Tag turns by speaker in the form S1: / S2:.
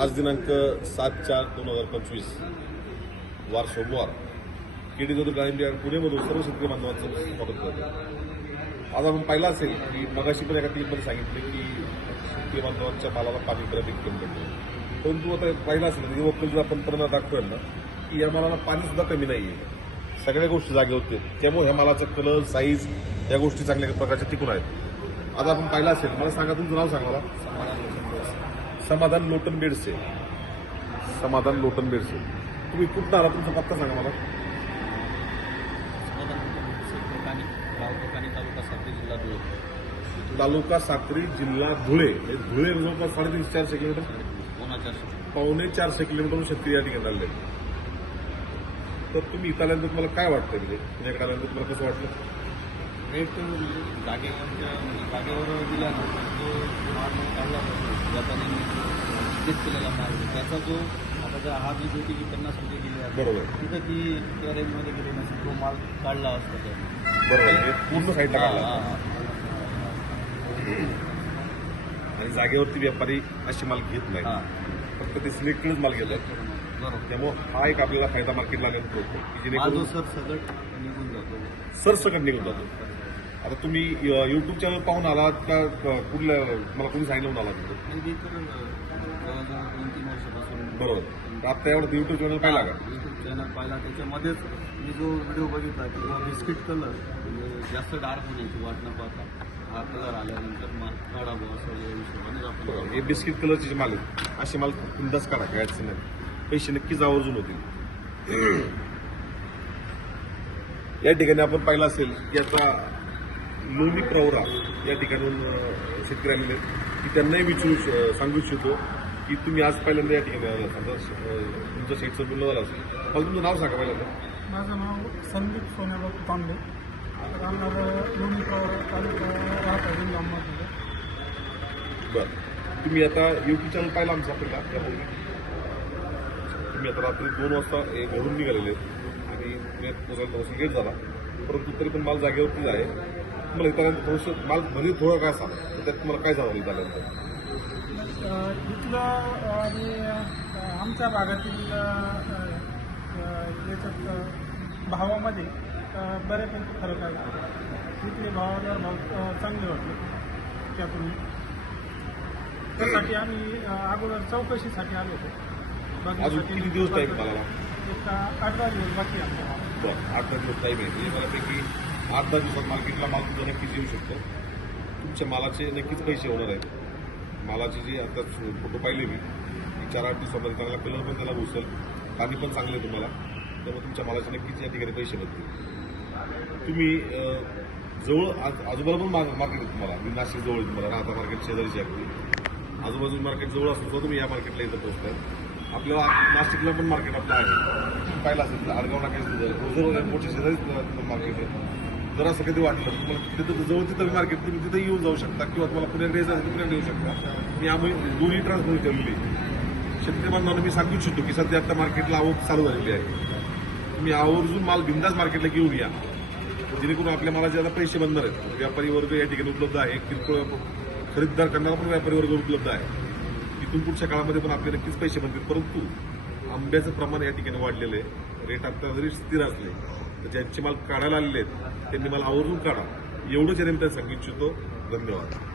S1: आज दिनांक सात चार दोन हजार पंचवीस वार सोमवार केडी जोदर डाळिंबी आणि पुणेमधून सर्व शेतकरी बांधवांचं स्वागत करतो. आज आपण पाहिलं असेल की मगाशी पण एका क्लिपमध्ये सांगितले की शेतकरी बांधवांच्या मालाला पाणी बऱ्यापैकी कमी पडतो परंतु आता पाहिलं असेल म्हणजे वकील जर आपण त्यांना दाखवेल ना की या मालाला पाणीसुद्धा कमी नाही आहे सगळ्या गोष्टी जागे होते. त्यामुळे ह्या मालाचा कलर साईज या गोष्टी चांगल्या प्रकारच्या टिकून आहेत. आज आपण पाहिलं असेल मला सांगा तुमचं नाव सांगा मला समाधान लोटन बेडसे समाधान लोटन बेडसे तुम्ही कुठं आला तुमचा पत्ता सांगा मला.
S2: तालुका साक्री जिल्हा धुळे.
S1: तालुका साक्री जिल्हा धुळे. हे धुळे जवळपास साडेतीनशे चारशे किलोमीटर. पावणे चारशे किलोमीटर शेतकरी या ठिकाणी आले तर तुम्ही इथं आल्यानंतर तुम्हाला काय वाटतं म्हणजे? पुण्याकडे आल्यानंतर तुम्हाला कसं वाटलं?
S2: रेट जागेवरच्या म्हणजे जागेवर जो माल काढला जातो व्यापाऱ्यांनी विकत केलेला माल. त्याचा जो आता हा जी होती की पन्नास रुपये
S1: बरोबर.
S2: तिथं ती त्या रेंजमध्ये गेली नसेल तो माल काढला असता त्याने.
S1: बरोबर. हे पूर्ण साईडला काढला आणि जागेवरती व्यापारी अशी माल घेत नाही
S2: हा.
S1: फक्त ते सिलेक्टेडच माल घेतात त्यामुळे हा एक आपल्याला फायदा मार्केटला होतो. की जेणेकरून
S2: सर सगळं निघून जातो.
S1: सरसकट निघून जातो. आता तुम्ही युट्यूब चॅनल पाहून आलात का कुठल्या मला कोणी सांगितलं आलात? तिथं?
S2: आणि ते तर जवळजवळ दोन तीन वर्षापासून
S1: बरोबर. आता एवढं युट्यूब चॅनल पाहिला का?
S2: युट्यूब चॅनल पाहिला. त्याच्यामध्येच मी जो व्हिडिओ बघितला की बुवा बिस्किट कलर म्हणजे जास्त डार्क होण्याची वाट न पाहता हा कलर आल्यानंतर मग काढा बुवा असं या हिशोबाने
S1: बरोबर.
S2: आपण
S1: हे बिस्किट कलरचे जे माल आहेत असे माल बिंदास काढा अडचण नाही. पैसे नक्कीच आवर्जून होतील. या ठिकाणी आपण पाहिलं असेल की आता लोणी प्रवरा या ठिकाणून अं, शेतकरी आलेले आहेत की त्यांनाही विचारू सांगू इच्छितो की तुम्ही आज पहिल्यांदा या ठिकाणी आला समजा अं, तुमचं शेतचं बोलणं झालं असेल. मला तुमचं नाव सांगा पहिल्यांदा.
S3: माझं नाव संदीप सोन्याबाबू तांबे. राहणार लोणी प्रवर तालुका राहता जिल्हा अहमदनगर.
S1: बरं. तुम्ही आता युट्यूब चॅनल पाहिला आमचा आपल्याला. यापूर्वी मी आता रात्री दोन वाजता हे घरून निघालेले. आहेत आणि पुण्यात पोचायला थोडासा लेट झाला. परंतु तरी पण माल जागेवरतीच आहे. तुम्हाला इथं थोडंसं माल भरी थोडं काय सांगा त्यात तुम्हाला काय जाणवलं इथं आल्यानंतर
S3: आणि आमच्या भागातील याच्यात भावामध्ये बऱ्यापैकी फरक आहे. तिथले भावाला भाव चांगले वाटले त्यापूर्वी. त्यासाठी आम्ही अगोदर चौकशीसाठी आलो होतो.
S1: अजून किती दिवस टाईम मला
S3: अठरा दिवस बाकी.
S1: बरं आठ दहा दिवस टाईम आहे. म्हणजे बऱ्यापैकी आठ दहा दिवसात मार्केटला माल तुमचा नक्कीच येऊ शकतो. तुमच्या मालाचे नक्कीच पैसे होणार आहेत. मालाचे जे आता फोटो पाहिले मी चार आठ दिवसामध्ये चांगला कलर पण त्याला घुसेल. पाणी पण चांगलं तुम्हाला. त्यामुळे तुमच्या मालाचे नक्कीच या ठिकाणी पैसे भेटतील. तुम्ही जवळ आज आजूबाजूला पण मार्केट आहे तुम्हाला. मी नाशिक जवळ तुम्हाला. राहता मार्केट शेजारीची आहे. आजूबाजूला मार्केट जवळ असून सुद्धा तुम्ही या मार्केटला इथं पोहोचताय. आपल्याला नाशिकला पण मार्केट आपलं आहे. पाहिलं असेल तर आडगाव नाक्याचं एअरपोर्टच्या शेजारीच मार्केट आहे. जर असं कधी वाटलं तुम्हाला तिथं जवळ तिथं मार्केट तुम्ही तिथं येऊन जाऊ शकता किंवा तुम्हाला पुण्याकडे यायचं असेल पुण्याकडे येऊ शकता. मी आम्ही दोन्ही ट्रान्सफर केलेली शेतकरी बांधवांना मी सांगू इच्छितो की सध्या आता मार्केटला आवक चालू झालेली आहे. तुम्ही आवर्जून माल बिंदास मार्केटला घेऊन या. जेणेकरून आपल्या मालाचे आता पैसे बंद आहेत. व्यापारी वर्ग या ठिकाणी उपलब्ध आहे. किरकोळ खरेदीदार करणारा पण व्यापारी वर्ग उपलब्ध आहे. इथून पुढच्या काळामध्ये पण आपले नक्कीच पैसे बनतील परंतु आंब्याचं प्रमाण या ठिकाणी वाढलेलं आहे. रेट आता जरी स्थिर असले. तर ज्यांचे माल काढायला आलेले आहेत त्यांनी मला आवर्जून काढा. एवढंच मी निमित्ताने सांगू इच्छितो. धन्यवाद.